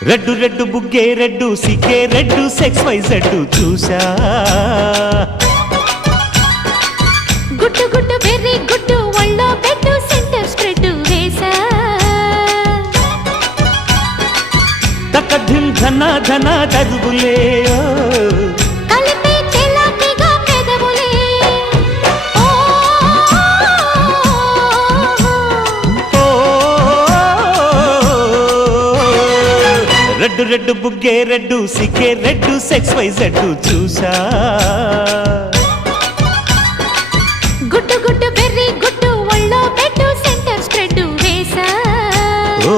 red red బుగ్గే red సిగ్గే red sex Y Z చూసా గుట్టు గుట్టు వెర్రి గుట్టు ఒళ్ళో పెట్టు సెంటర్ స్ప్రెడ్ వేసా తకధిం ధన ధన దరువులే కలిపి తెల్లటిగా పెదవులే రెడ్డు రెడ్డు బుగ్గే రెడ్డు సిగ్గే రెడ్డు సెక్స్ వై జెడ్డు చూసా గుట్టు గుట్టు వెర్రి గుట్టు ఒళ్ళో పెట్టు సెంటర్ స్ప్రెడ్ వేసా ఓ